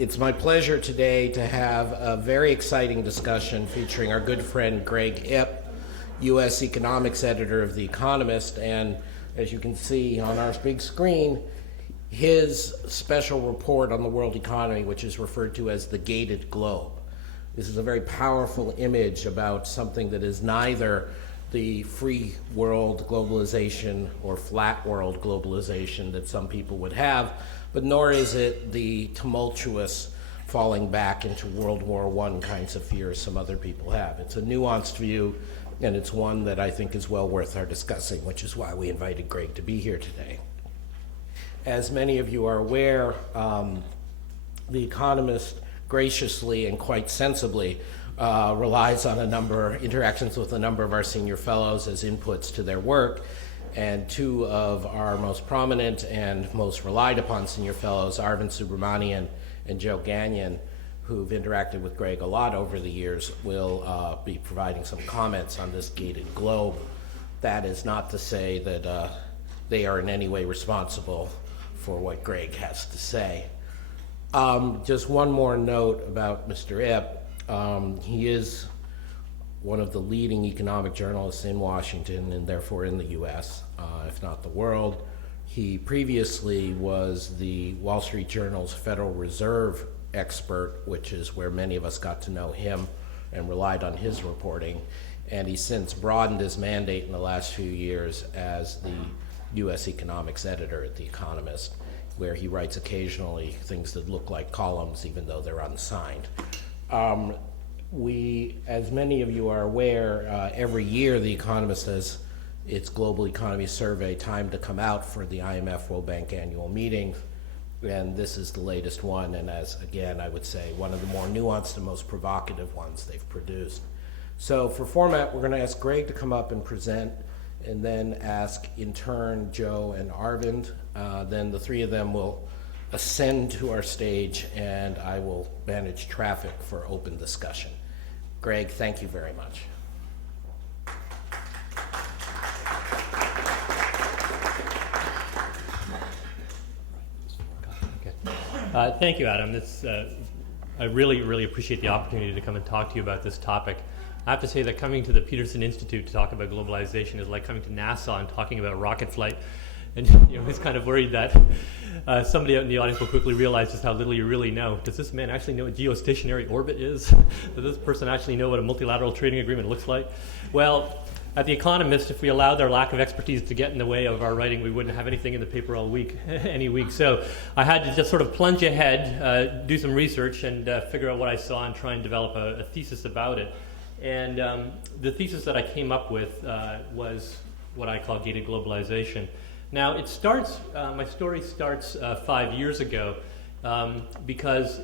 It's my pleasure today to have a very exciting discussion featuring our good friend Greg Ip, U.S. economics editor of The Economist, and as you can see on our big screen, his special report on the world economy, which is referred to as the gated globe. This is a very powerful image about something that is neither the free world globalization or flat world globalization that some people would have, but nor is it the tumultuous falling back into World War I kinds of fears some other people have. It's a nuanced view, and it's one that I think is well worth our discussing, which is why we invited Greg to be here today. As many of you are aware, The Economist graciously and quite sensibly relies on interactions with a number of our senior fellows as inputs to their work, and two of our most prominent and most relied upon senior fellows, Arvind Subramanian and Joe Gagnon, who've interacted with Greg a lot over the years, will be providing some comments on this gated globe. That is not to say that they are in any way responsible for what Greg has to say. Just one more note about Mr. Ip. He is one of the leading economic journalists in Washington and therefore in the US, if not the world. He previously was the Wall Street Journal's Federal Reserve expert, which is where many of us got to know him and relied on his reporting. And he's since broadened his mandate in the last few years as the US economics editor at The Economist, where he writes occasionally things that look like columns, even though they're unsigned. As many of you are aware, every year The Economist has its Global Economy Survey timed to come out for the IMF World Bank annual meeting, and this is the latest one, and as, again, I would say, one of the more nuanced and most provocative ones they've produced. So for format, we're going to ask Greg to come up and present, and then ask, in turn, Joe and Arvind. Then the three of them will ascend to our stage, and I will manage traffic for open discussion. Greg, thank you very much. Thank you, Adam. I really appreciate the opportunity to come and talk to you about this topic. I have to say that coming to the Peterson Institute to talk about globalization is like coming to NASA and talking about rocket flight. And I was kind of worried that somebody out in the audience will quickly realize just how little you really know. Does this man actually know what geostationary orbit is? Does this person actually know what a multilateral trading agreement looks like? Well, at The Economist, if we allowed our lack of expertise to get in the way of our writing, we wouldn't have anything in the paper all week, any week. So I had to just sort of plunge ahead, do some research, and figure out what I saw and try and develop a thesis about it. And the thesis that I came up with was what I call gated globalization. Now, it starts, my story starts 5 years ago because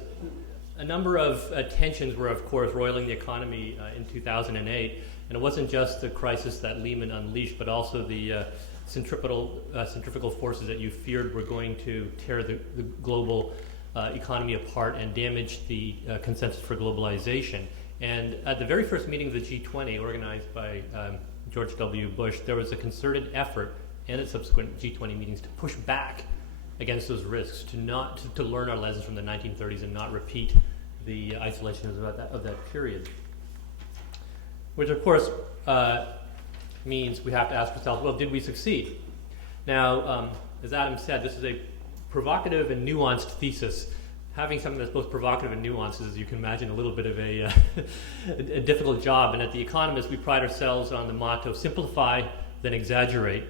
a number of tensions were, of course, roiling the economy in 2008. And it wasn't just the crisis that Lehman unleashed, but also the centrifugal forces that you feared were going to tear the global economy apart and damage the consensus for globalization. And at the very first meeting of the G20, organized by George W. Bush, there was a concerted effort and its subsequent G20 meetings to push back against those risks, to learn our lessons from the 1930s and not repeat the isolationism of that period. Which, of course, means we have to ask ourselves, well, did we succeed? Now, as Adam said, this is a provocative and nuanced thesis. Having something that's both provocative and nuanced is, as you can imagine, a little bit of a difficult job. And at The Economist, we pride ourselves on the motto, simplify, then exaggerate.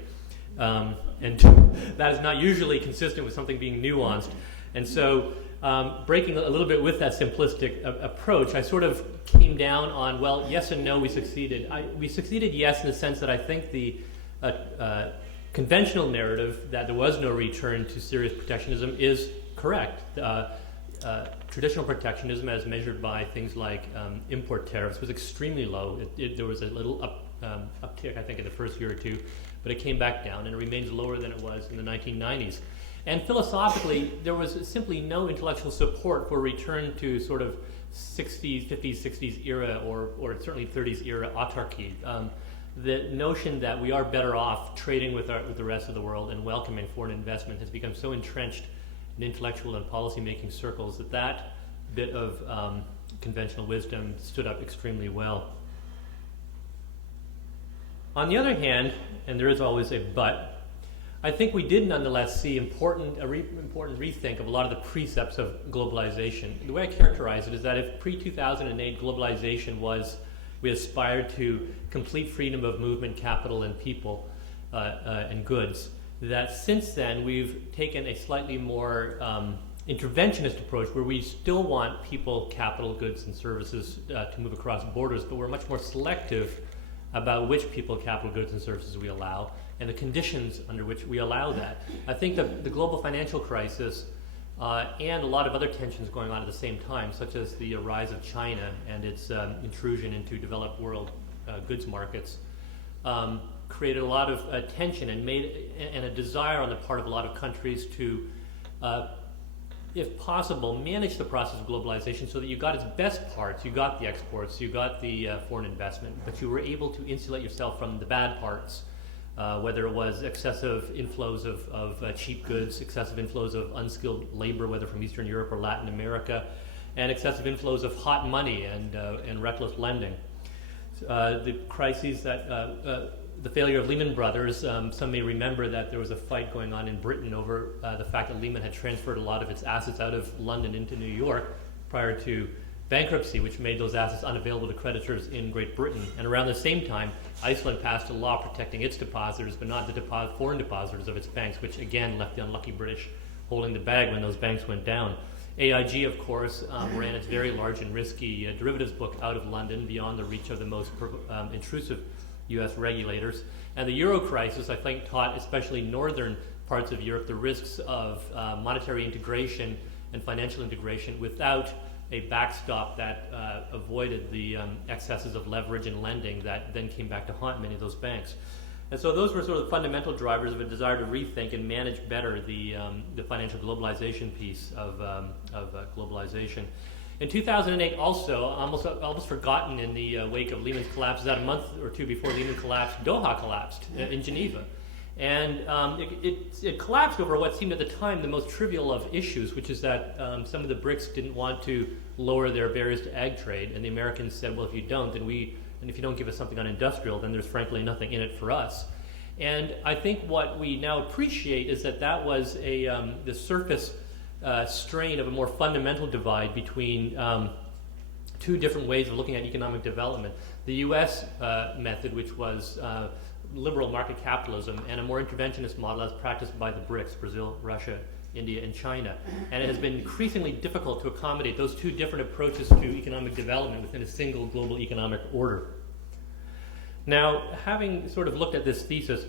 And that is not usually consistent with something being nuanced. And so breaking a little bit with that simplistic approach, I sort of came down on, well, yes and no, we succeeded. We succeeded, yes, in the sense that I think the conventional narrative that there was no return to serious protectionism is correct. Traditional protectionism, as measured by things like import tariffs, was extremely low. There was a little uptick, I think, in the first year or two, but it came back down, and it remains lower than it was in the 1990s. And philosophically, there was simply no intellectual support for return to sort of 60s, 50s, 60s era, or certainly 30s era autarky. The notion that we are better off trading with the rest of the world and welcoming foreign investment has become so entrenched in intellectual and policy-making circles, that bit of conventional wisdom stood up extremely well. On the other hand, and there is always a but, I think we did nonetheless see important rethink of a lot of the precepts of globalization. The way I characterize it is that if pre-2008 globalization was, we aspired to complete freedom of movement, capital, and people, and goods, that since then we've taken a slightly more interventionist approach where we still want people, capital, goods, and services to move across borders, but we're much more selective about which people, capital, goods, and services we allow and the conditions under which we allow that. I think the global financial crisis and a lot of other tensions going on at the same time, such as the rise of China and its intrusion into developed world goods markets, created a lot of tension and a desire on the part of a lot of countries to, if possible, manage the process of globalization so that you got its best parts, you got the exports, you got the foreign investment, but you were able to insulate yourself from the bad parts, whether it was excessive inflows of cheap goods, excessive inflows of unskilled labor, whether from Eastern Europe or Latin America, and excessive inflows of hot money and reckless lending. The crises that the failure of Lehman Brothers, some may remember that there was a fight going on in Britain over the fact that Lehman had transferred a lot of its assets out of London into New York prior to bankruptcy, which made those assets unavailable to creditors in Great Britain. And around the same time, Iceland passed a law protecting its depositors, but not the foreign depositors of its banks, which again left the unlucky British holding the bag when those banks went down. AIG, of course, ran its very large and risky derivatives book out of London beyond the reach of the most intrusive U.S. regulators. And the Euro crisis, I think, taught especially northern parts of Europe the risks of monetary integration and financial integration without a backstop that avoided the excesses of leverage and lending that then came back to haunt many of those banks. And so those were sort of the fundamental drivers of a desire to rethink and manage better the financial globalization piece of globalization. In 2008, also, almost forgotten in the wake of Lehman's collapse, about a month or two before Lehman collapsed, Doha collapsed in Geneva. And it collapsed over what seemed at the time the most trivial of issues, which is that some of the BRICS didn't want to lower their barriers to ag trade, and the Americans said, well, if you don't, and if you don't give us something on industrial, then there's frankly nothing in it for us. And I think what we now appreciate is that was the surface strain of a more fundamental divide between two different ways of looking at economic development. The U.S. Method, which was liberal market capitalism, and a more interventionist model as practiced by the BRICS, Brazil, Russia, India, and China. And it has been increasingly difficult to accommodate those two different approaches to economic development within a single global economic order. Now, having sort of looked at this thesis,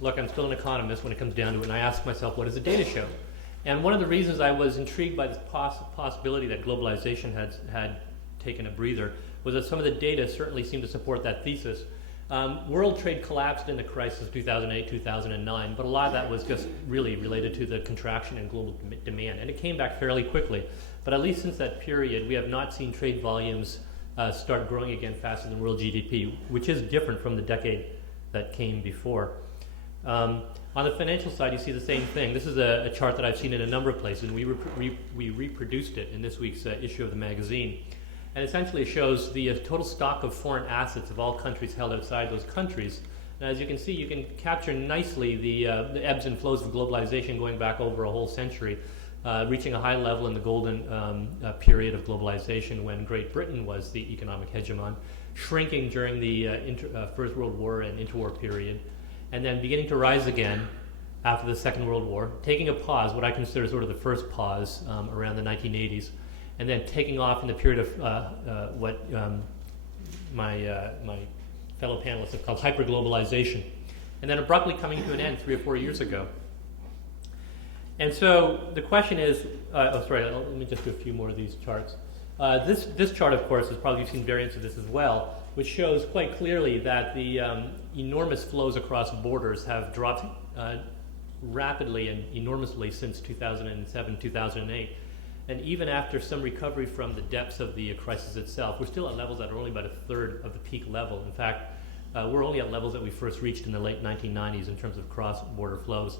look, I'm still an economist when it comes down to it, and I ask myself, what does the data show? And one of the reasons I was intrigued by this possibility that globalization had taken a breather was that some of the data certainly seemed to support that thesis. World trade collapsed in the crisis of 2008, 2009, but a lot of that was just really related to the contraction in global demand, and it came back fairly quickly. But at least since that period, we have not seen trade volumes start growing again faster than world GDP, which is different from the decade that came before. On the financial side, you see the same thing. This is a chart that I've seen in a number of places, and we reproduced it in this week's issue of the magazine. And essentially it shows the total stock of foreign assets of all countries held outside those countries. And as you can see, you can capture nicely the ebbs and flows of globalization going back over a whole century, reaching a high level in the golden period of globalization when Great Britain was the economic hegemon, shrinking during the First World War and interwar period, and then beginning to rise again after the Second World War, taking a pause, what I consider sort of the first pause around the 1980s, and then taking off in the period of what my fellow panelists have called hyperglobalization, and then abruptly coming to an end 3 or 4 years ago. And so the question is, let me just do a few more of these charts. This chart, of course, is probably, you've seen variants of this as well, which shows quite clearly that the enormous flows across borders have dropped rapidly and enormously since 2007, 2008. And even after some recovery from the depths of the crisis itself, we're still at levels that are only about a third of the peak level. In fact, we're only at levels that we first reached in the late 1990s in terms of cross-border flows.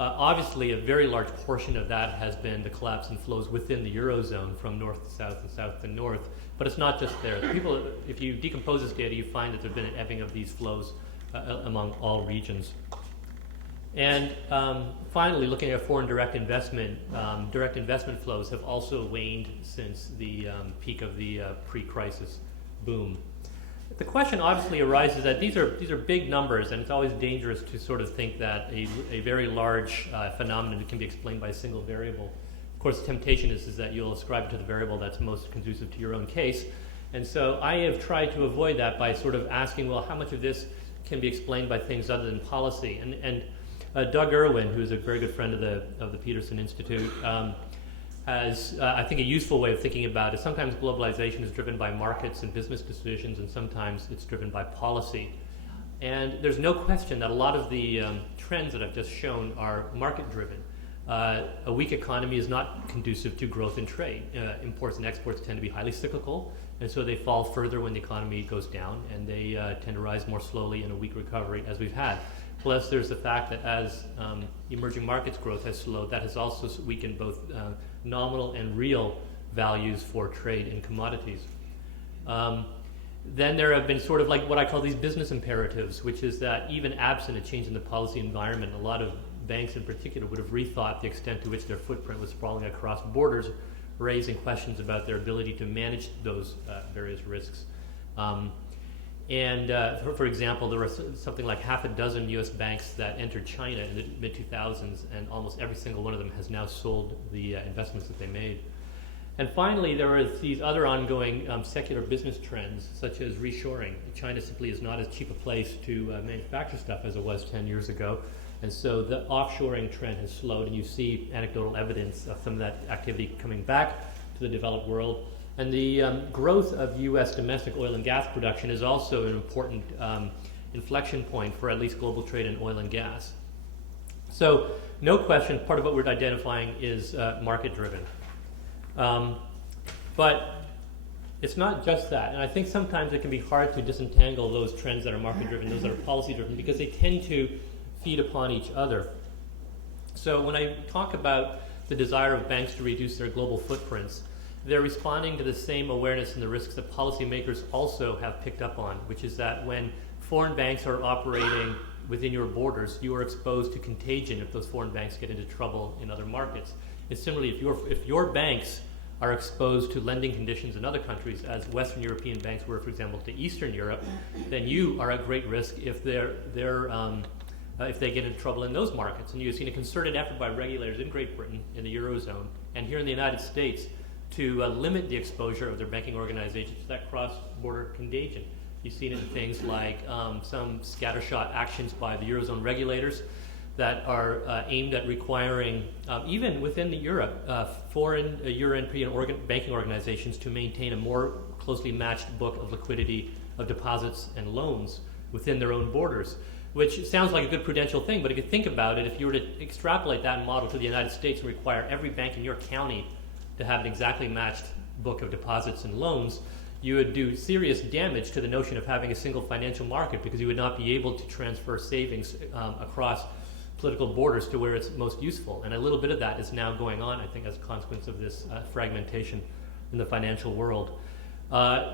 Obviously, a very large portion of that has been the collapse in flows within the Eurozone from north to south and south to north. But it's not just there. People, if you decompose this data, you find that there's been an ebbing of these flows among all regions. And finally, looking at foreign direct investment flows have also waned since the peak of the pre-crisis boom. The question obviously arises that these are big numbers, and it's always dangerous to sort of think that a very large phenomenon can be explained by a single variable. Of course, the temptation is that you'll ascribe it to the variable that's most conducive to your own case. And so I have tried to avoid that by sort of asking, well, how much of this can be explained by things other than policy? And Doug Irwin, who's a very good friend of the Peterson Institute, has, I think, a useful way of thinking about it. Sometimes globalization is driven by markets and business decisions, and sometimes it's driven by policy. And there's no question that a lot of the trends that I've just shown are market-driven. A weak economy is not conducive to growth in trade. Imports and exports tend to be highly cyclical, and so they fall further when the economy goes down, and they tend to rise more slowly in a weak recovery, as we've had. Plus, there's the fact that as emerging markets growth has slowed, that has also weakened both nominal and real values for trade in commodities. Then there have been sort of like what I call these business imperatives, which is that even absent a change in the policy environment, a lot of banks in particular would have rethought the extent to which their footprint was sprawling across borders, raising questions about their ability to manage those various risks. For example, there were something like half a dozen U.S. banks that entered China in the mid-2000s, and almost every single one of them has now sold the investments that they made. And finally, there are these other ongoing secular business trends, such as reshoring. China simply is not as cheap a place to manufacture stuff as it was 10 years ago. And so the offshoring trend has slowed, and you see anecdotal evidence of some of that activity coming back to the developed world. And the growth of U.S. domestic oil and gas production is also an important inflection point for at least global trade in oil and gas. So no question, part of what we're identifying is market-driven. But it's not just that. And I think sometimes it can be hard to disentangle those trends that are market-driven, those that are policy-driven, because they tend to feed upon each other. So when I talk about the desire of banks to reduce their global footprints, they're responding to the same awareness and the risks that policymakers also have picked up on, which is that when foreign banks are operating within your borders, you are exposed to contagion if those foreign banks get into trouble in other markets. And similarly, if your banks are exposed to lending conditions in other countries, as Western European banks were, for example, to Eastern Europe, then you are at great risk if if they get into trouble in those markets. And you've seen a concerted effort by regulators in Great Britain, in the Eurozone, and here in the United States to limit the exposure of their banking organizations to that cross-border contagion. You've seen it in things like some scattershot actions by the Eurozone regulators that are aimed at requiring, even within the Europe, foreign European banking organizations to maintain a more closely matched book of liquidity of deposits and loans within their own borders, which sounds like a good prudential thing, but if you think about it, if you were to extrapolate that model to the United States and require every bank in your county to have an exactly matched book of deposits and loans, you would do serious damage to the notion of having a single financial market, because you would not be able to transfer savings across political borders to where it's most useful. And a little bit of that is now going on, I think, as a consequence of this fragmentation in the financial world.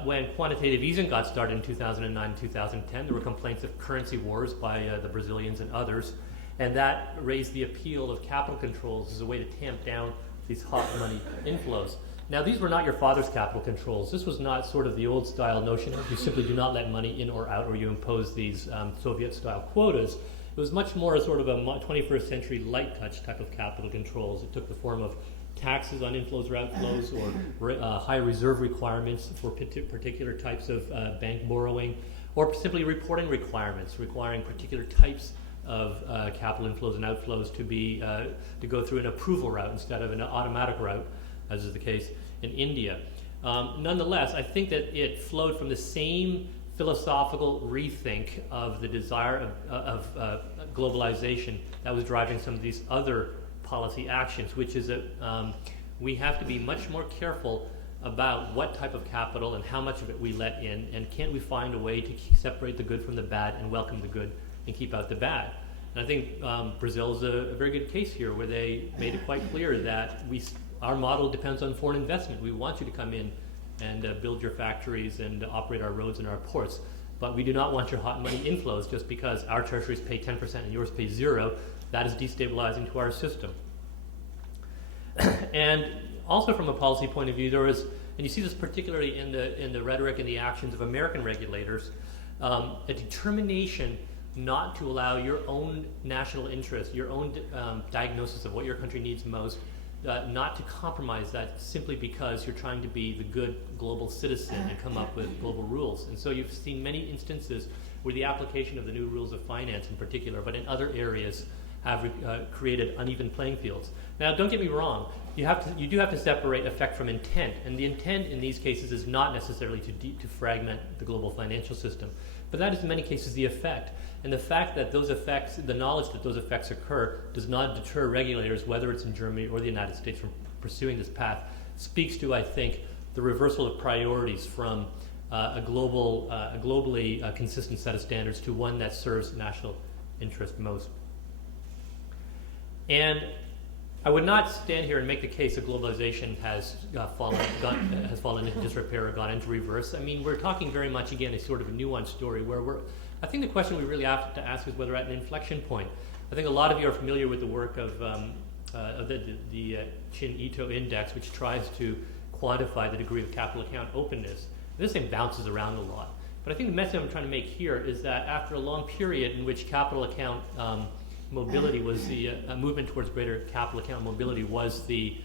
When quantitative easing got started in 2009 and 2010, there were complaints of currency wars by the Brazilians and others, and that raised the appeal of capital controls as a way to tamp down these hot money inflows. Now, these were not your father's capital controls. This was not sort of the old-style notion of you simply do not let money in or out, or you impose these Soviet-style quotas. It was much more sort of a 21st century light touch type of capital controls. It took the form of taxes on inflows or outflows, or high reserve requirements for particular types of bank borrowing, or simply reporting requirements requiring particular types of capital inflows and outflows to go through an approval route instead of an automatic route, as is the case in India. Nonetheless, I think that it flowed from the same philosophical rethink of the desire of globalization that was driving some of these other policy actions, which is that we have to be much more careful about what type of capital and how much of it we let in, and can't we find a way to separate the good from the bad and welcome the good and keep out the bad. And I think Brazil is a very good case here, where they made it quite clear that our model depends on foreign investment. We want you to come in and build your factories and operate our roads and our ports, but we do not want your hot money inflows just because our treasuries pay 10% and yours pay 0. That is destabilizing to our system. And also from a policy point of view, there is, and you see this particularly in the rhetoric and the actions of American regulators, a determination not to allow your own national interest, your own diagnosis of what your country needs most, not to compromise that simply because you're trying to be the good global citizen and come up with global rules. And so you've seen many instances where the application of the new rules of finance in particular, but in other areas, have created uneven playing fields. Now, don't get me wrong, you do have to separate effect from intent, and the intent in these cases is not necessarily to fragment the global financial system, but that is in many cases the effect. And the fact that those effects, the knowledge that those effects occur, does not deter regulators, whether it's in Germany or the United States, from pursuing this path, speaks to, I think, the reversal of priorities from a globally consistent set of standards to one that serves national interest most. And I would not stand here and make the case that globalization has fallen into disrepair or gone into reverse. I mean, we're talking very much, again, a sort of a nuanced story where I think the question we really have to ask is whether we're at an inflection point. I think a lot of you are familiar with the work of the Chin-Ito Index, which tries to quantify the degree of capital account openness. This thing bounces around a lot. But I think the message I'm trying to make here is that after a long period in which capital account mobility was the movement towards greater capital account mobility was the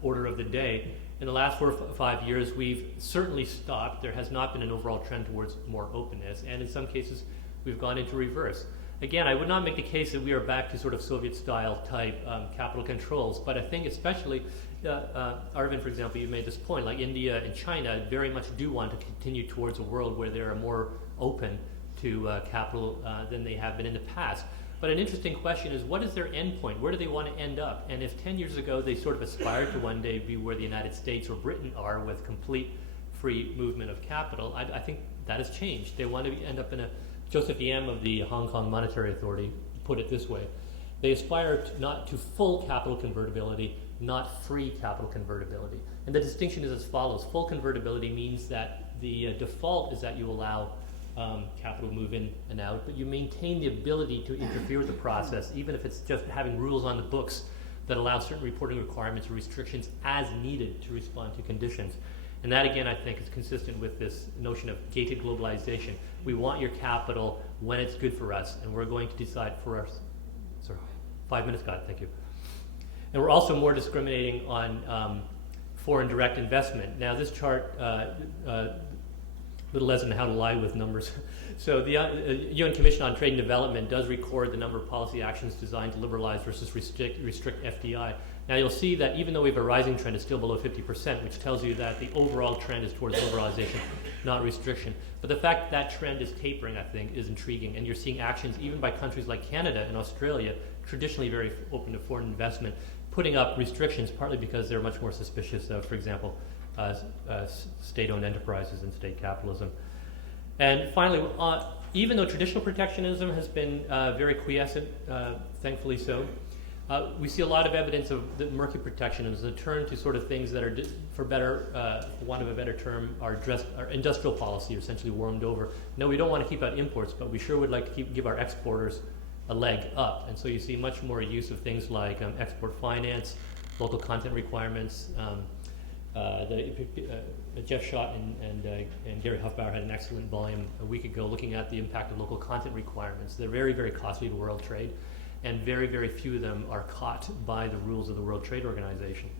order of the day. In the last 4 or 5 years, we've certainly stopped. There has not been an overall trend towards more openness, and in some cases, we've gone into reverse. Again, I would not make the case that we are back to sort of Soviet-style type capital controls, but I think especially, Arvind, for example, you made this point, like India and China very much do want to continue towards a world where they are more open to capital than they have been in the past. But an interesting question is, what is their end point? Where do they want to end up? And if 10 years ago they sort of aspired to one day be where the United States or Britain are with complete free movement of capital, I think that has changed. They want to end up in a, Joseph Yam of the Hong Kong Monetary Authority put it this way, they aspire not to full capital convertibility, not free capital convertibility. And the distinction is as follows. Full convertibility means that the default is that you allow capital move in and out, but you maintain the ability to interfere with the process, even if it's just having rules on the books that allow certain reporting requirements or restrictions as needed to respond to conditions. And that, again, I think is consistent with this notion of gated globalization. We want your capital when it's good for us, and we're going to decide for us. Sorry, 5 minutes, got it, thank you. And we're also more discriminating on foreign direct investment. Now, this chart, little lesson on how to lie with numbers. So the UN Commission on Trade and Development does record the number of policy actions designed to liberalize versus restrict FDI. Now you'll see that even though we have a rising trend, it's still below 50%, which tells you that the overall trend is towards liberalization, not restriction. But the fact that trend is tapering, I think, is intriguing. And you're seeing actions even by countries like Canada and Australia, traditionally very open to foreign investment, putting up restrictions partly because they're much more suspicious of, for example, state-owned enterprises and state capitalism. And finally, even though traditional protectionism has been very quiescent, thankfully so, we see a lot of evidence of the murky protectionism, a turn to sort of things that are, for want of a better term, are industrial policy, essentially warmed over. No, we don't want to keep out imports, but we sure would like to give our exporters a leg up. And so you see much more use of things like export finance, local content requirements. Jeff Schott and Gary Hufbauer had an excellent volume a week ago looking at the impact of local content requirements. They're very, very costly to world trade, and very, very few of them are caught by the rules of the World Trade Organization.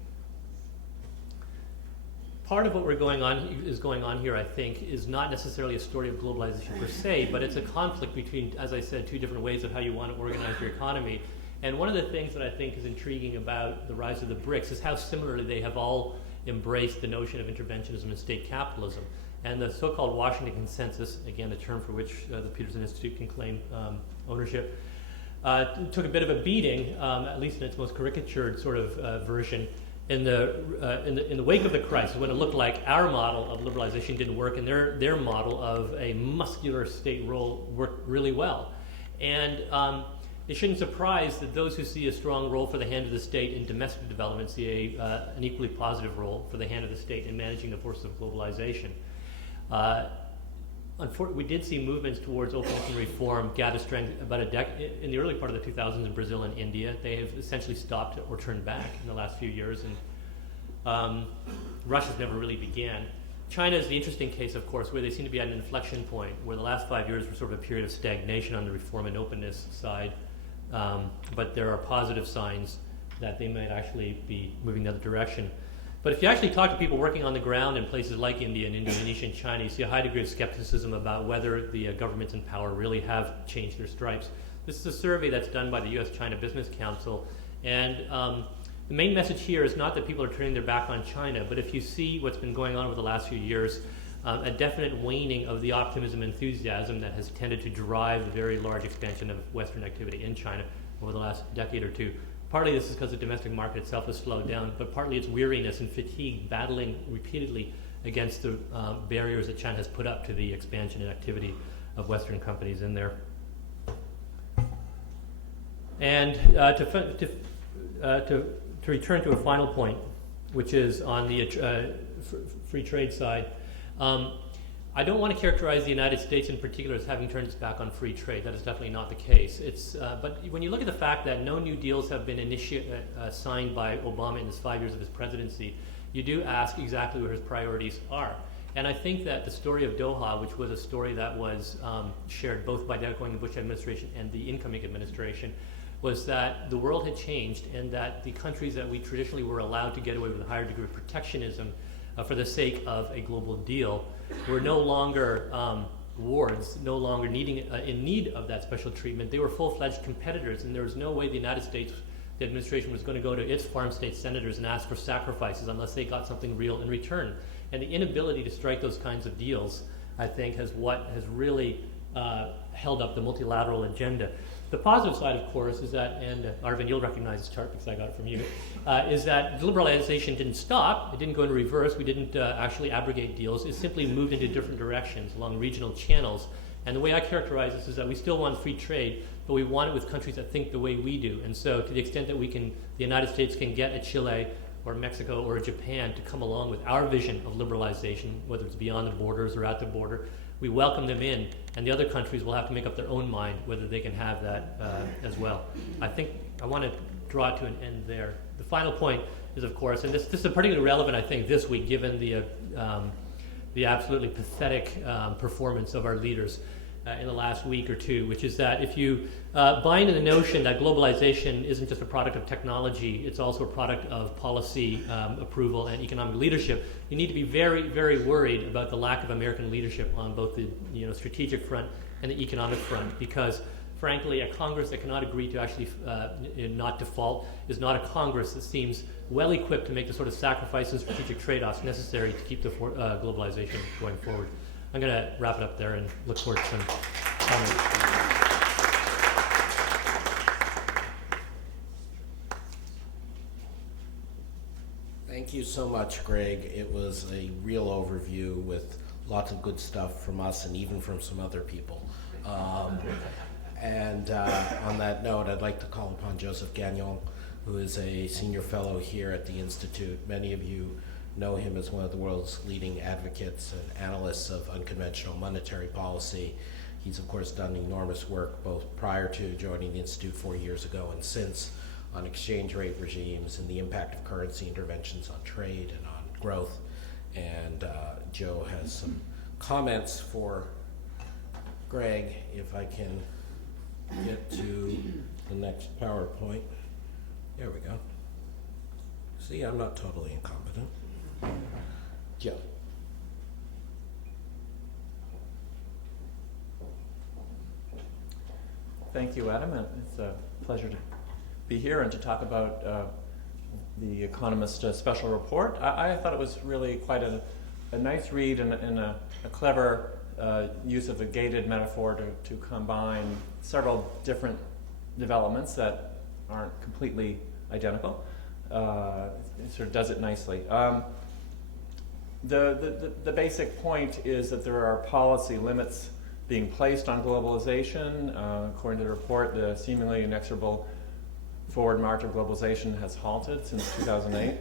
Part of what going on here, I think, is not necessarily a story of globalization per se, but it's a conflict between, as I said, two different ways of how you want to organize your economy. And one of the things that I think is intriguing about the rise of the BRICS is how similarly they have all embraced the notion of interventionism and state capitalism. And the so-called Washington Consensus, again, a term for which the Peterson Institute can claim ownership, took a bit of a beating, at least in its most caricatured sort of version, in the wake of the crisis, when it looked like our model of liberalization didn't work and their model of a muscular state role worked really well. And it shouldn't surprise that those who see a strong role for the hand of the state in domestic development see an equally positive role for the hand of the state in managing the forces of globalization. We did see movements towards openness and reform gather strength about in the early part of the 2000s in Brazil and India. They have essentially stopped or turned back in the last few years, and Russia's never really began. China is the interesting case, of course, where they seem to be at an inflection point, where the last 5 years were sort of a period of stagnation on the reform and openness side, but there are positive signs that they might actually be moving the other direction. But if you actually talk to people working on the ground in places like India and Indonesia and China, you see a high degree of skepticism about whether the governments in power really have changed their stripes. This is a survey that's done by the U.S.-China Business Council, and the main message here is not that people are turning their back on China, but if you see what's been going on over the last few years, a definite waning of the optimism and enthusiasm that has tended to drive the very large expansion of Western activity in China over the last decade or two. Partly this is because the domestic market itself has slowed down, but partly it's weariness and fatigue battling repeatedly against the barriers that China has put up to the expansion and activity of Western companies in there. And to return to a final point, which is on the free trade side, I don't want to characterize the United States in particular as having turned its back on free trade. That is definitely not the case. But when you look at the fact that no new deals have been signed by Obama in his 5 years of his presidency, you do ask exactly where his priorities are. And I think that the story of Doha, which was a story that was shared both by the outgoing Bush administration and the incoming administration, was that the world had changed and that the countries that we traditionally were allowed to get away with a higher degree of protectionism for the sake of a global deal were no longer wards, no longer in need of that special treatment. They were full-fledged competitors, and there was no way the United States, the administration, was going to go to its farm state senators and ask for sacrifices unless they got something real in return. And the inability to strike those kinds of deals, I think, has really held up the multilateral agenda. The positive side, of course, is that, and Arvind, you'll recognize this chart because I got it from you, is that liberalization didn't stop. It didn't go into reverse. We didn't actually abrogate deals. It simply moved into different directions along regional channels. And the way I characterize this is that we still want free trade, but we want it with countries that think the way we do. And so to the extent that the United States can get a Chile or Mexico or a Japan to come along with our vision of liberalization, whether it's beyond the borders or at the border, we welcome them in, and the other countries will have to make up their own mind whether they can have that as well. I think I want to draw it to an end there. The final point is, of course, and this is particularly relevant, I think, this week, given the absolutely pathetic performance of our leaders in the last week or two, which is that if you buy into the notion that globalization isn't just a product of technology, it's also a product of policy approval and economic leadership, you need to be very, very worried about the lack of American leadership on both the strategic front and the economic front, because frankly, a Congress that cannot agree to actually not default is not a Congress that seems well equipped to make the sort of sacrifices and strategic trade-offs necessary to keep the globalization going forward. I'm going to wrap it up there and look forward to some comments. Thank you so much, Greg. It was a real overview with lots of good stuff from us and even from some other people. And on that note, I'd like to call upon Joseph Gagnon, who is a senior fellow here at the Institute. Many of you know him as one of the world's leading advocates and analysts of unconventional monetary policy. He's, of course, done enormous work both prior to joining the Institute 4 years ago and since on exchange rate regimes and the impact of currency interventions on trade and on growth. And Joe has some comments for Greg, if I can get to the next PowerPoint. There we go. See, I'm not totally incompetent. Joe. Thank you, Adam. It's a pleasure to be here and to talk about the Economist special report. I thought it was really quite a nice read and a clever use of a gated metaphor to combine several different developments that aren't completely identical. It sort of does it nicely. The basic point is that there are policy limits being placed on globalization. According to the report, the seemingly inexorable forward march of globalization has halted since 2008.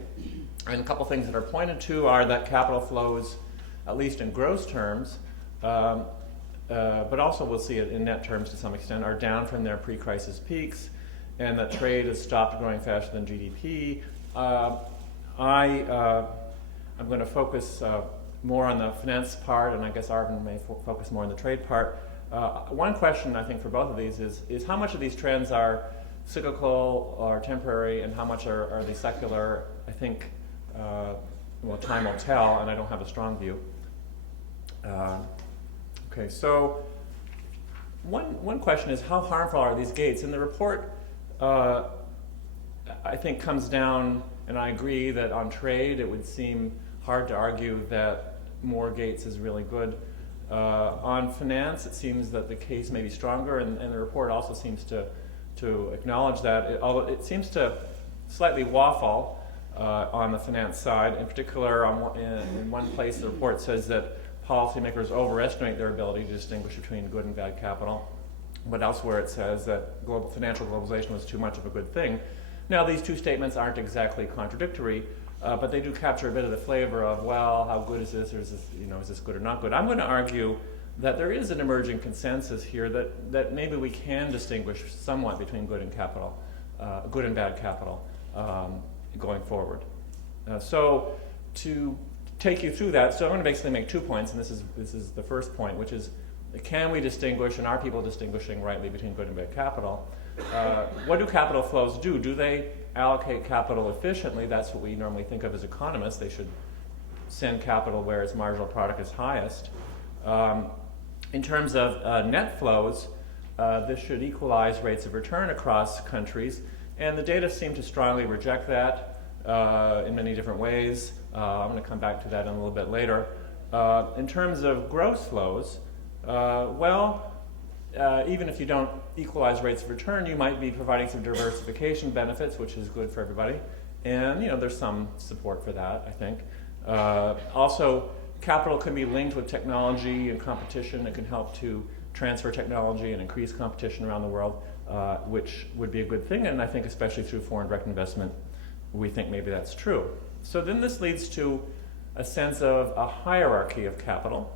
And a couple things that are pointed to are that capital flows, at least in gross terms, but also we'll see it in net terms to some extent, are down from their pre-crisis peaks, and that trade has stopped growing faster than GDP. I'm going to focus more on the finance part, and I guess Arvin may focus more on the trade part. One question I think for both of these is how much of these trends are cyclical or temporary, and how much are they secular? I think, well, time will tell, and I don't have a strong view. Okay, so one question is how harmful are these gates? And the report, I think, comes down, and I agree that on trade it would seem hard to argue that more gates is really good. On finance, it seems that the case may be stronger, and the report also seems to acknowledge that, although it seems to slightly waffle on the finance side. In particular, in one place, the report says that policymakers overestimate their ability to distinguish between good and bad capital, but elsewhere it says that financial globalization was too much of a good thing. Now, these two statements aren't exactly contradictory, but they do capture a bit of the flavor of, well, how good is this, or is this good or not good? I'm going to argue that there is an emerging consensus here that maybe we can distinguish somewhat between good and bad capital going forward. So to take you through that, so I'm going to basically make 2 points, and this is the first point, which is, can we distinguish, and are people distinguishing rightly between good and bad capital? What do capital flows do? Do they allocate capital efficiently? That's what we normally think of as economists. They should send capital where its marginal product is highest. In terms of net flows, this should equalize rates of return across countries, and the data seem to strongly reject that in many different ways. I'm going to come back to that in a little bit later. In terms of gross flows, even if you don't equalize rates of return, you might be providing some diversification benefits, which is good for everybody. And there's some support for that, I think. Also, capital can be linked with technology and competition. It can help to transfer technology and increase competition around the world, which would be a good thing. And I think especially through foreign direct investment, we think maybe that's true. So then this leads to a sense of a hierarchy of capital,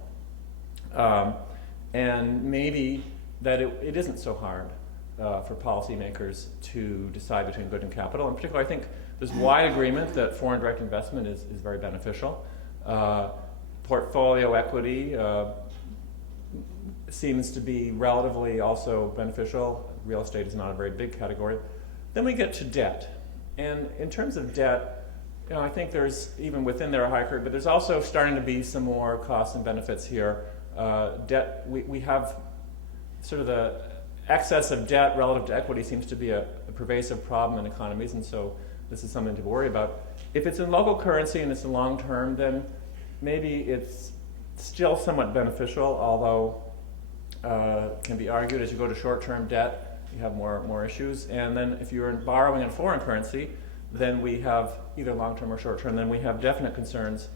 and maybe that it isn't so hard for policymakers to decide between good and capital. In particular, I think there's wide agreement that foreign direct investment is very beneficial. Portfolio equity seems to be relatively also beneficial. Real estate is not a very big category. Then we get to debt. And in terms of debt, I think there's, even within there, a hierarchy, but there's also starting to be some more costs and benefits here. Debt, we have sort of the excess of debt relative to equity seems to be a pervasive problem in economies, and so this is something to worry about. If it's in local currency and it's in long term, then maybe it's still somewhat beneficial, although it can be argued as you go to short-term debt, you have more issues. And then if you're borrowing in foreign currency, then we have either long-term or short-term, then we have definite concerns.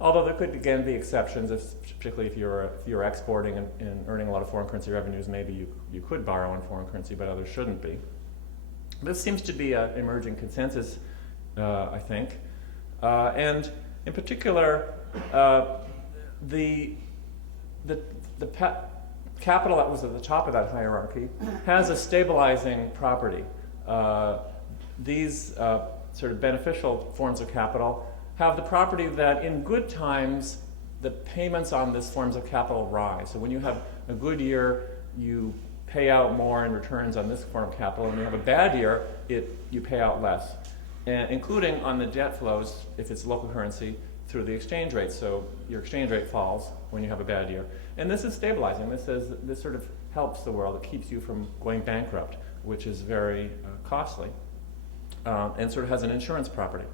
Although there could again be exceptions, particularly if you're exporting and earning a lot of foreign currency revenues, maybe you could borrow in foreign currency, but others shouldn't be. This seems to be an emerging consensus, I think. And in particular, the capital that was at the top of that hierarchy has a stabilizing property. These sort of beneficial forms of capital have the property that in good times, the payments on these forms of capital rise. So when you have a good year, you pay out more in returns on this form of capital. And when you have a bad year, you pay out less, including on the debt flows, if it's local currency, through the exchange rate. So your exchange rate falls when you have a bad year. And this is stabilizing. This sort of helps the world. It keeps you from going bankrupt, which is very costly, and sort of has an insurance property.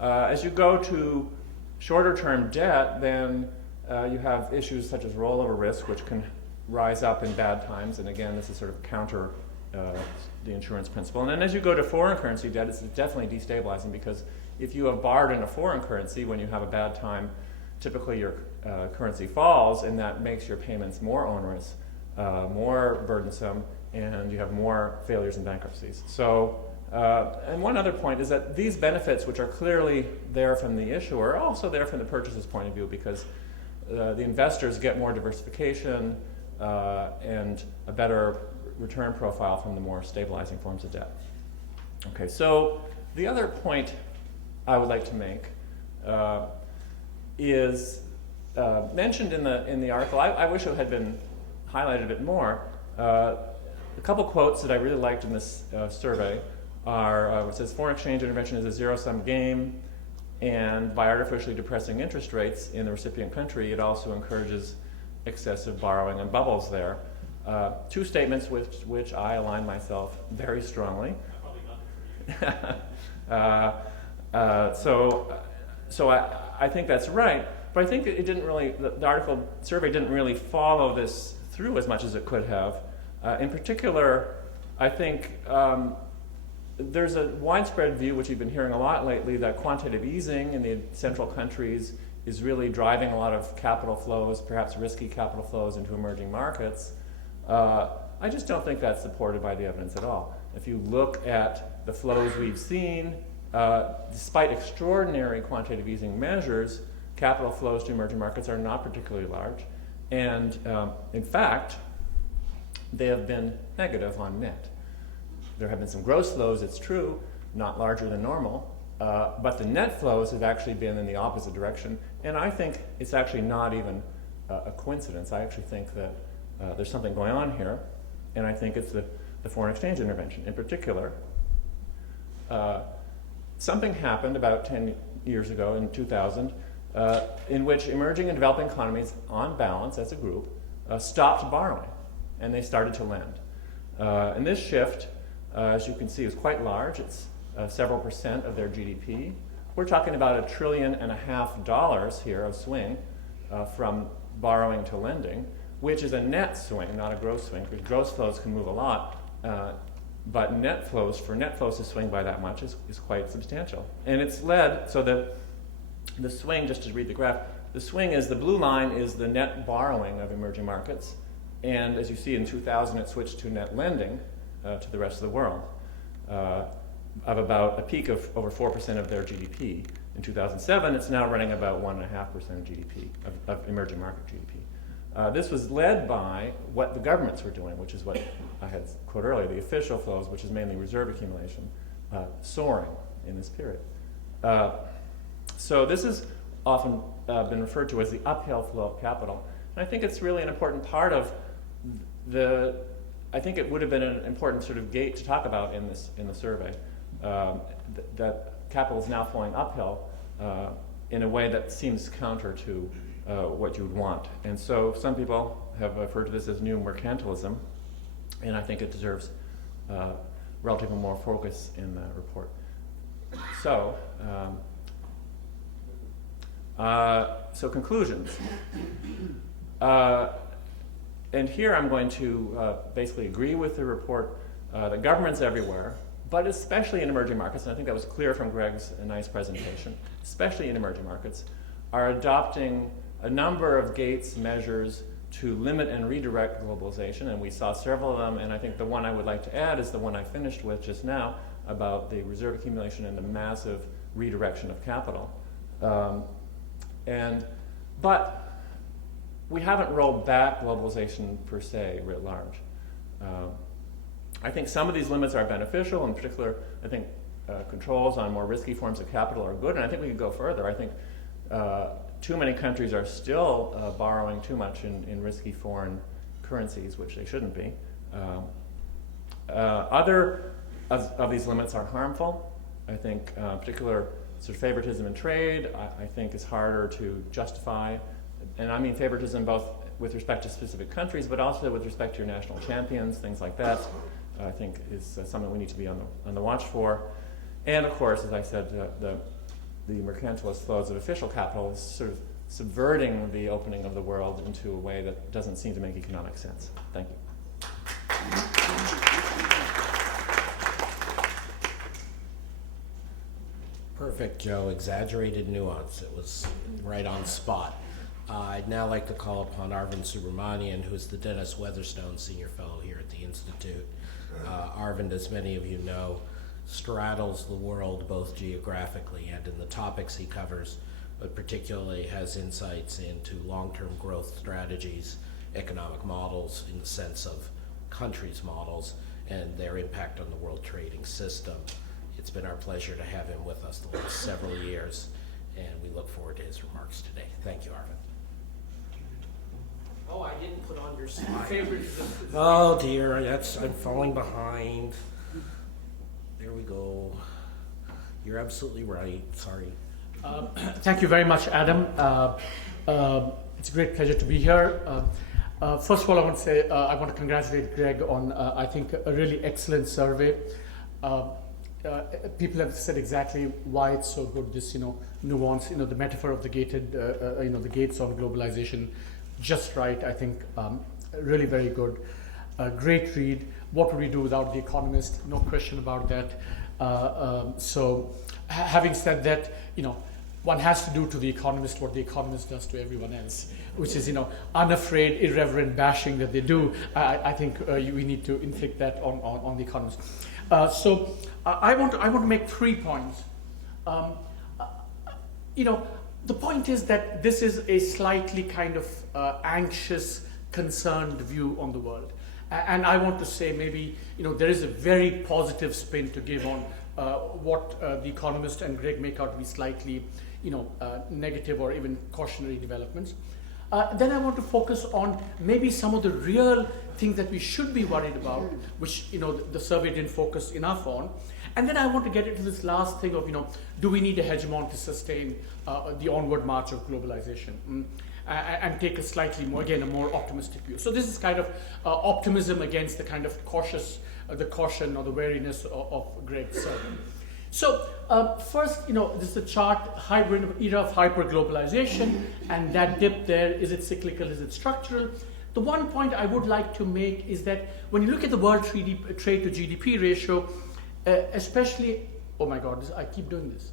As you go to shorter term debt, then you have issues such as rollover risk, which can rise up in bad times. And again, this is sort of counter the insurance principle. And then as you go to foreign currency debt, it's definitely destabilizing, because if you have borrowed in a foreign currency when you have a bad time, typically your currency falls, and that makes your payments more onerous. more burdensome, and you have more failures and bankruptcies. So, and one other point is that these benefits, which are clearly there from the issuer, are also there from the purchaser's point of view, because the investors get more diversification and a better return profile from the more stabilizing forms of debt. Okay, so the other point I would like to make is mentioned in the article. I wish it had been highlighted a bit more. A couple quotes that I really liked in this survey are, it says, foreign exchange intervention is a zero-sum game, and by artificially depressing interest rates in the recipient country, it also encourages excessive borrowing and bubbles there. Two statements with which I align myself very strongly. So I think that's right, but I think it didn't really, the article survey didn't really follow this through as much as it could have. In particular, I think there's a widespread view, which you've been hearing a lot lately, that quantitative easing in the central countries is really driving a lot of capital flows, perhaps risky capital flows, into emerging markets. I just don't think that's supported by the evidence at all. If you look at the flows we've seen, despite extraordinary quantitative easing measures, capital flows to emerging markets are not particularly large. And in fact, they have been negative on net. There have been some gross flows, it's true, not larger than normal, but the net flows have actually been in the opposite direction. And I think it's actually not even a coincidence. I actually think that there's something going on here, and I think it's the foreign exchange intervention. In particular, something happened about 10 years ago in 2000 in which emerging and developing economies, on balance as a group, stopped borrowing, and they started to lend. And this shift, as you can see, is quite large. It's several percent of their GDP. We're talking about $1.5 trillion here of swing from borrowing to lending, which is a net swing, not a gross swing, because gross flows can move a lot, but net flows, for net flows to swing by that much is quite substantial. And it's led, so the swing, just to read the graph, the swing is, the blue line is the net borrowing of emerging markets, and as you see in 2000 it switched to net lending to the rest of the world, of about a peak of over 4% of their GDP. In 2007, it's now running about 1.5% of GDP, of emerging market GDP. This was led by what the governments were doing, which is what I had quoted earlier, the official flows, which is mainly reserve accumulation, soaring in this period. So this has often been referred to as the uphill flow of capital. And I think it's really an important part of I think it would have been an important sort of gate to talk about in the survey, that capital is now flowing uphill in a way that seems counter to what you would want. And so some people have referred to this as new mercantilism, and I think it deserves relatively more focus in the report. So, so conclusions. And here I'm going to basically agree with the report that governments everywhere, but especially in emerging markets, and I think that was clear from Greg's nice presentation, especially in emerging markets, are adopting a number of Gates measures to limit and redirect globalization, and we saw several of them, and I think the one I would like to add is the one I finished with just now about the reserve accumulation and the massive redirection of capital. But we haven't rolled back globalization per se, writ large. I think some of these limits are beneficial. In particular, I think controls on more risky forms of capital are good, and I think we could go further. I think too many countries are still borrowing too much in risky foreign currencies, which they shouldn't be. Other of these limits are harmful. I think particular sort of favoritism in trade, I think is harder to justify. And I mean favoritism both with respect to specific countries, but also with respect to your national champions, things like that, I think is something we need to be on the watch for. And of course, as I said, the mercantilist flows of official capital is sort of subverting the opening of the world into a way that doesn't seem to make economic sense. Thank you. Perfect, Joe. Exaggerated nuance. It was right on spot. I'd now like to call upon Arvind Subramanian, who is the Dennis Weatherstone Senior Fellow here at the Institute. Arvind, as many of you know, straddles the world both geographically and in the topics he covers, but particularly has insights into long-term growth strategies, economic models in the sense of countries' models, and their impact on the world trading system. It's been our pleasure to have him with us the last several years, and we look forward to his remarks today. Thank you, Arvind. Oh, I didn't put on your slide. Oh dear, I'm falling behind. There we go. You're absolutely right. Sorry. Thank you very much, Adam. It's a great pleasure to be here. First of all, I want to say I want to congratulate Greg on, I think, a really excellent survey. People have said exactly why it's so good, this, nuance, the metaphor of the gated, the gates on globalization, just right, I think, really very good. Great read. What would we do without The Economist? No question about that. Having said that, one has to do to The Economist what The Economist does to everyone else, which is, unafraid, irreverent bashing that they do. I think we need to inflict that on The Economist. I want to make 3 points. The point is that this is a slightly kind of anxious, concerned view on the world. And I want to say maybe, there is a very positive spin to give on what The Economist and Greg make out to be slightly, negative or even cautionary developments. Then I want to focus on maybe some of the real things that we should be worried about, which, the survey didn't focus enough on. And then I want to get into this last thing of, do we need a hegemon to sustain the onward march of globalization? And take a slightly more, again, a more optimistic view. So this is kind of optimism against the kind of the caution or the wariness of Greg's survey. So first, this is a chart, era of hyper-globalization, and that dip there, is it cyclical, is it structural? The one point I would like to make is that when you look at the world trade to GDP ratio, especially, oh my God, I keep doing this.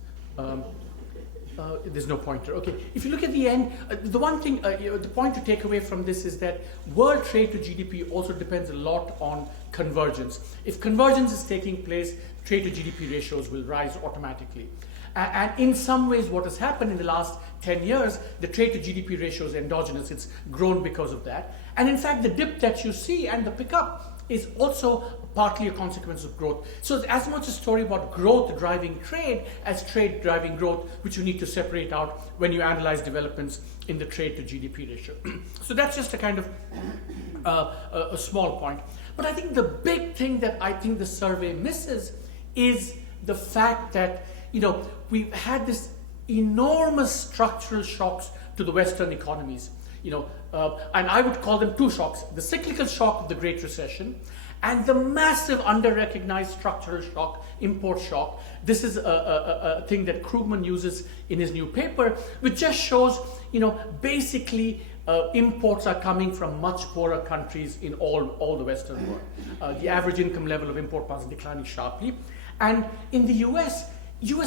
There's no pointer. Okay, if you look at the end, the one thing, the point to take away from this is that world trade to GDP also depends a lot on convergence. If convergence is taking place, trade to GDP ratios will rise automatically. And in some ways, what has happened in the last 10 years, the trade to GDP ratio is endogenous. It's grown because of that. And in fact, the dip that you see and the pickup is also partly a consequence of growth. So it's as much a story about growth driving trade as trade driving growth, which you need to separate out when you analyze developments in the trade to GDP ratio. So that's just a kind of a small point. But I think the big thing that I think the survey misses is the fact that, we've had this enormous structural shocks to the Western economies, and I would call them 2 shocks: the cyclical shock of the Great Recession and the massive under-recognized structural shock, import shock. This is a thing that Krugman uses in his new paper, which just shows, basically imports are coming from much poorer countries in all the Western world. The average income level of import was declining sharply. And in the US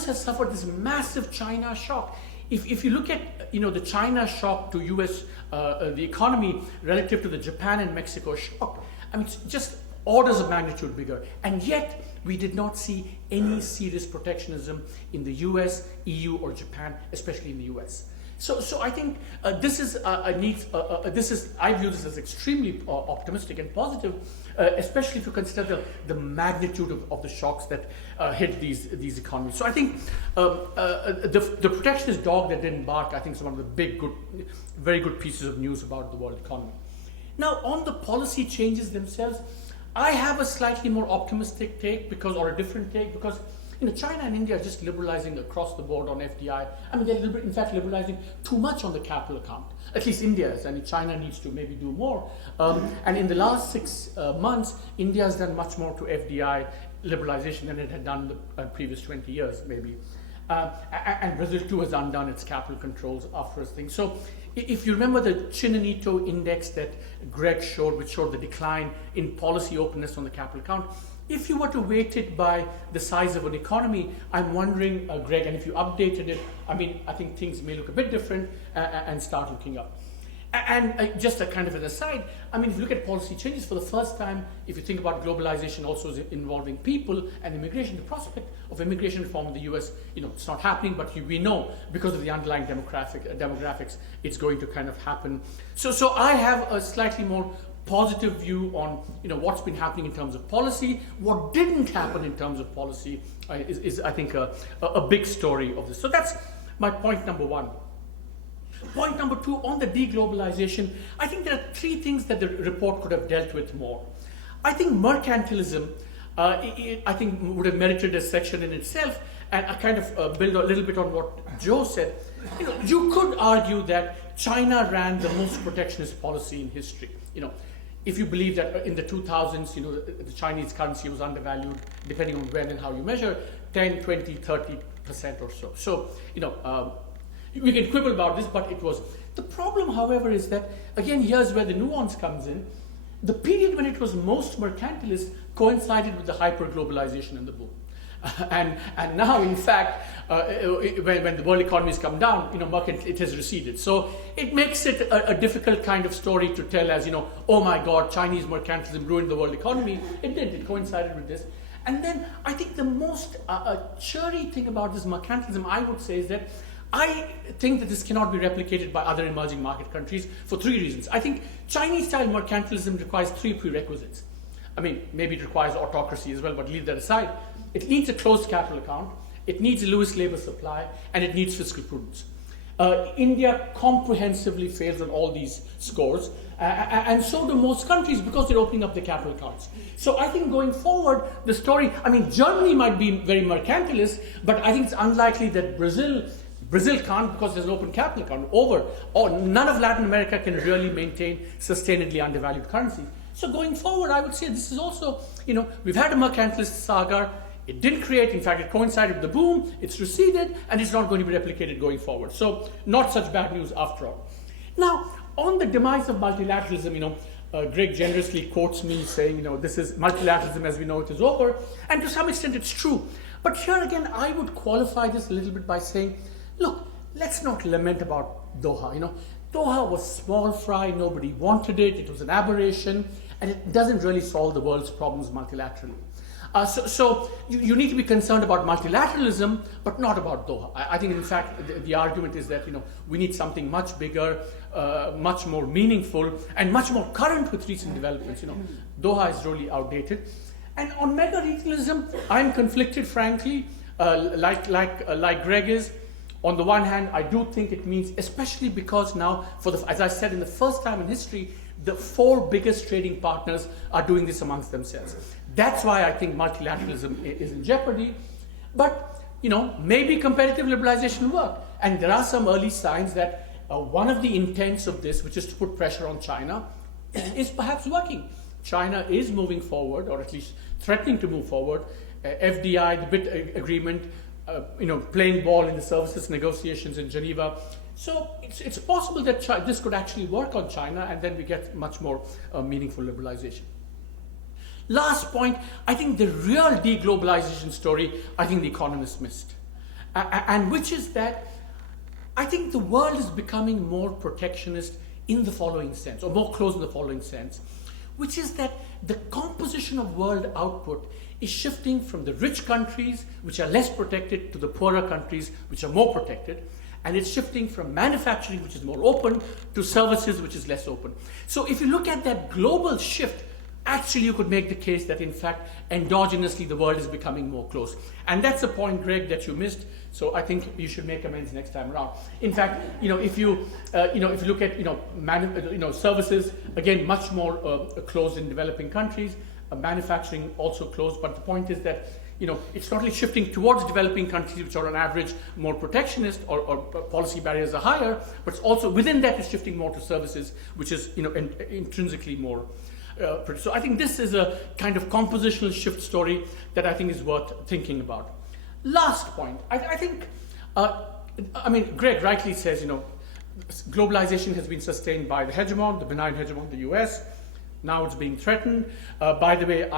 has suffered this massive China shock. If you look at the China shock to US, the economy relative to the Japan and Mexico shock, I mean, it's just orders of magnitude bigger. And yet we did not see any serious protectionism in the US, EU, or Japan, especially in the US. So I think this is I view this as extremely optimistic and positive, especially if you consider the magnitude of the shocks that hit these economies. So I think the protectionist dog that didn't bark, I think, is one of the very good pieces of news about the world economy. Now, on the policy changes themselves, I have a slightly more optimistic take or a different take, because China and India are just liberalizing across the board on FDI. I mean, they're in fact liberalizing too much on the capital account. At least India is, and China needs to maybe do more. And in the last 6 months, India has done much more to FDI liberalization than it had done in the previous 20 years, maybe. And Brazil too has undone its capital controls after this thing. So if you remember the Chinanito index that Greg showed, which showed the decline in policy openness on the capital account, If you were to weight it by the size of an economy, I'm wondering, Greg, and if you updated it, I mean, I think things may look a bit different and start looking up. And just a kind of an aside, I mean, if you look at policy changes for the first time, if you think about globalization also involving people and immigration, the prospect of immigration reform in the US, it's not happening, but we know because of the underlying demographics, it's going to kind of happen. So I have a slightly more positive view on what's been happening in terms of policy. What didn't happen in terms of policy is I think a big story of this. So that's my point number one. Point number two, on the deglobalization, I think there are three things that the report could have dealt with more. I think mercantilism, I think would have merited a section in itself, and I kind of build a little bit on what Joe said. You could argue that China ran the most protectionist policy in history. If you believe that in the 2000s, the Chinese currency was undervalued, depending on when and how you measure, 10, 20, 30% or so. So, we can quibble about this, but it was. The problem, however, is that, again, here's where the nuance comes in. The period when it was most mercantilist coincided with the hyper-globalization and the boom. And now, in fact, when the world economies come down, it has receded. So it makes it a difficult kind of story to tell as, oh my God, Chinese mercantilism ruined the world economy. It did. It coincided with this. And then I think the most cheery thing about this mercantilism, I would say, is that I think that this cannot be replicated by other emerging market countries for three reasons. I think Chinese-style mercantilism requires three prerequisites. I mean, maybe it requires autocracy as well, but leave that aside. It needs a closed capital account, it needs a Lewis labor supply, and it needs fiscal prudence. India comprehensively fails on all these scores, and so do most countries because they're opening up the capital accounts. So I think going forward, the story, I mean, Germany might be very mercantilist, but I think it's unlikely that Brazil can't because there's an open capital account. Or none of Latin America can really maintain sustainably undervalued currencies. So going forward, I would say this is also, we've had a mercantilist saga. It didn't create, in fact, it coincided with the boom, it's receded, and it's not going to be replicated going forward. So not such bad news after all. Now, on the demise of multilateralism, Greg generously quotes me saying, this is multilateralism as we know it is over, and to some extent it's true. But here again, I would qualify this a little bit by saying, look, let's not lament about Doha. Doha was small fry, nobody wanted it, it was an aberration, and it doesn't really solve the world's problems multilaterally. So you need to be concerned about multilateralism, but not about Doha. I think, in fact, the argument is that we need something much bigger, much more meaningful, and much more current with recent developments. Doha is really outdated. And on mega regionalism, I'm conflicted, frankly, like Greg is. On the one hand, I do think it means, especially because now, as I said, in the first time in history, the four biggest trading partners are doing this amongst themselves. That's why I think multilateralism is in jeopardy. But, maybe competitive liberalization will work. And there are some early signs that one of the intents of this, which is to put pressure on China, is perhaps working. China is moving forward, or at least threatening to move forward. FDI, the BIT agreement, playing ball in the services negotiations in Geneva. So it's possible that this could actually work on China, and then we get much more meaningful liberalization. Last point, I think the real deglobalization story, I think the Economist missed. And which is that I think the world is becoming more protectionist in the following sense, or more close in the following sense, which is that the composition of world output is shifting from the rich countries, which are less protected, to the poorer countries, which are more protected. And it's shifting from manufacturing, which is more open, to services, which is less open. So if you look at that global shift, actually you could make the case that, in fact, endogenously the world is becoming more close. And that's a point, Greg, that you missed. So I think you should make amends next time around. In fact, if you look at services, again, much more closed in developing countries. Manufacturing also closed. But the point is that it's not only shifting towards developing countries, which are on average more protectionist, or policy barriers are higher, but it's also within that is shifting more to services, which is intrinsically more. So I think this is a kind of compositional shift story that I think is worth thinking about. Last point, I think, Greg rightly says, globalization has been sustained by the hegemon, the benign hegemon, the US. Now it's being threatened. By the way,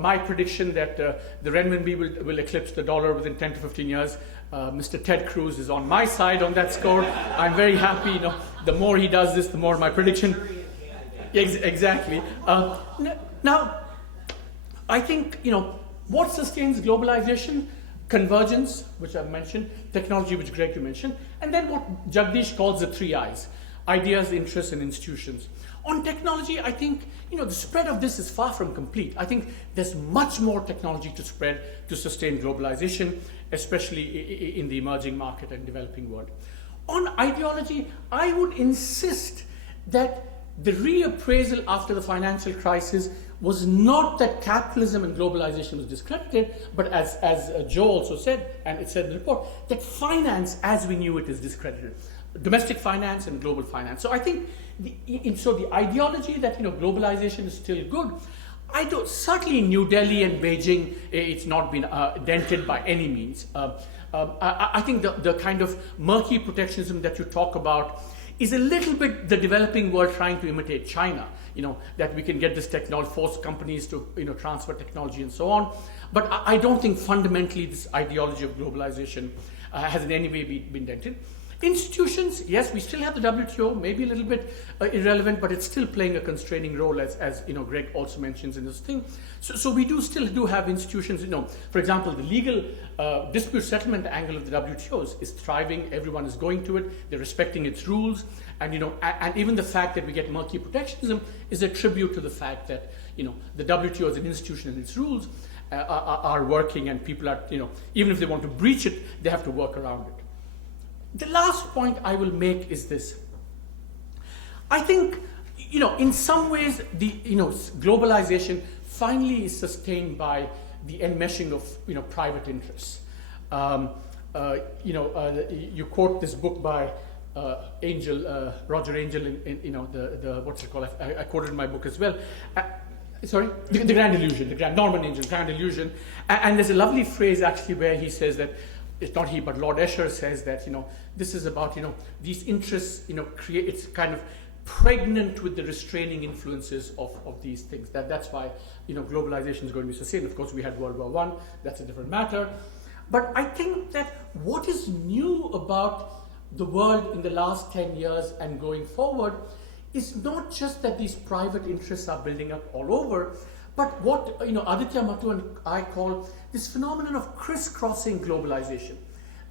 my prediction that the renminbi will eclipse the dollar within 10 to 15 years. Mr. Ted Cruz is on my side on that score. I'm very happy. You know, the more he does this, the more my prediction. Exactly. Now, I think, you know, what sustains globalization? Convergence, which I've mentioned, technology, which Greg you mentioned, and then what Jagdish calls the 3 I's: ideas, interests, and institutions. On technology, I think, you know, the spread of this is far from complete. I think there's much more technology to spread to sustain globalization, especially in the emerging market and developing world. On ideology, I would insist that the reappraisal after the financial crisis was not that capitalism and globalization was discredited, but as Joe also said, and it said in the report, that finance as we knew it is discredited. Domestic finance and global finance. So I think, the ideology that, you know, globalization is still good, certainly in New Delhi and Beijing, it's not been dented by any means. I think the kind of murky protectionism that you talk about is a little bit the developing world trying to imitate China, you know, that we can get this technology, force companies to, you know, transfer technology and so on. But I don't think fundamentally this ideology of globalization has in any way been dented. Institutions, yes, we still have the WTO, maybe a little bit irrelevant, but it's still playing a constraining role, as you know, Greg also mentions in this thing. So we still do have institutions. You know, for example, the legal dispute settlement angle of the WTO is thriving. Everyone is going to it. They're respecting its rules, and you know, and even the fact that we get murky protectionism is a tribute to the fact that, you know, the WTO as an institution and its rules are working, and people are, you know, even if they want to breach it, they have to work around it. The last point I will make is this. I think, you know, in some ways, globalization finally is sustained by the enmeshing of, you know, private interests. You quote this book by Roger Angel in you know, the what's it called? I quoted in my book as well. The Grand Illusion, Norman Angel, Grand Illusion. And there's a lovely phrase actually where he says that, it's not he, but Lord Escher says that, you know, this is about, you know, these interests, you know, it's kind of pregnant with the restraining influences of these things. That's why, you know, globalization is going to be sustained. Of course, we had World War I, that's a different matter. But I think that what is new about the world in the last 10 years and going forward is not just that these private interests are building up all over, but what, you know, Aditya Mattu and I call this phenomenon of crisscrossing globalization.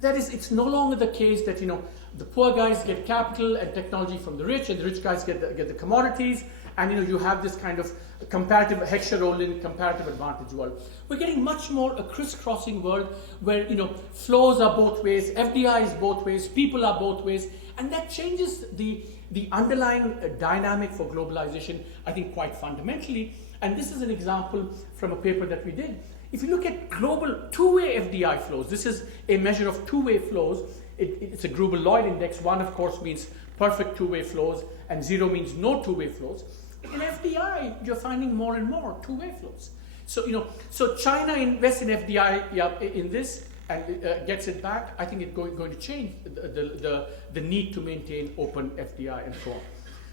That is, it's no longer the case that, you know, the poor guys get capital and technology from the rich, and the rich guys get the commodities, and, you know, you have this kind of comparative Heckscher-Ohlin comparative advantage world. We're getting much more a crisscrossing world where, you know, flows are both ways, FDI is both ways, people are both ways, and that changes the underlying dynamic for globalization, I think, quite fundamentally. And this is an example from a paper that we did. If you look at global two-way FDI flows, this is a measure of two-way flows. It's a Gruber-Lloyd index. 1, of course, means perfect two-way flows, and 0 means no two-way flows. In FDI, you're finding more and more two-way flows. So, you know, so China invests in FDI in this and gets it back. I think it's going to change the need to maintain open FDI and so on.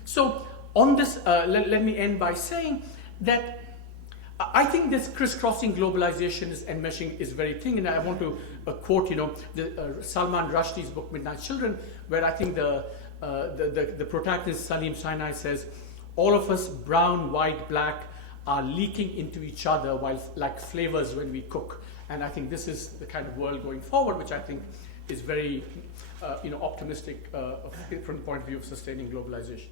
So on this, let me end by saying that I think this crisscrossing globalization is enmeshing is very thing, and I want to quote, you know, Salman Rushdie's book Midnight Children, where I think the protagonist Salim Sinai says, all of us, brown, white, black, are leaking into each other like flavors when we cook. And I think this is the kind of world going forward, which I think is very, optimistic from the point of view of sustaining globalization.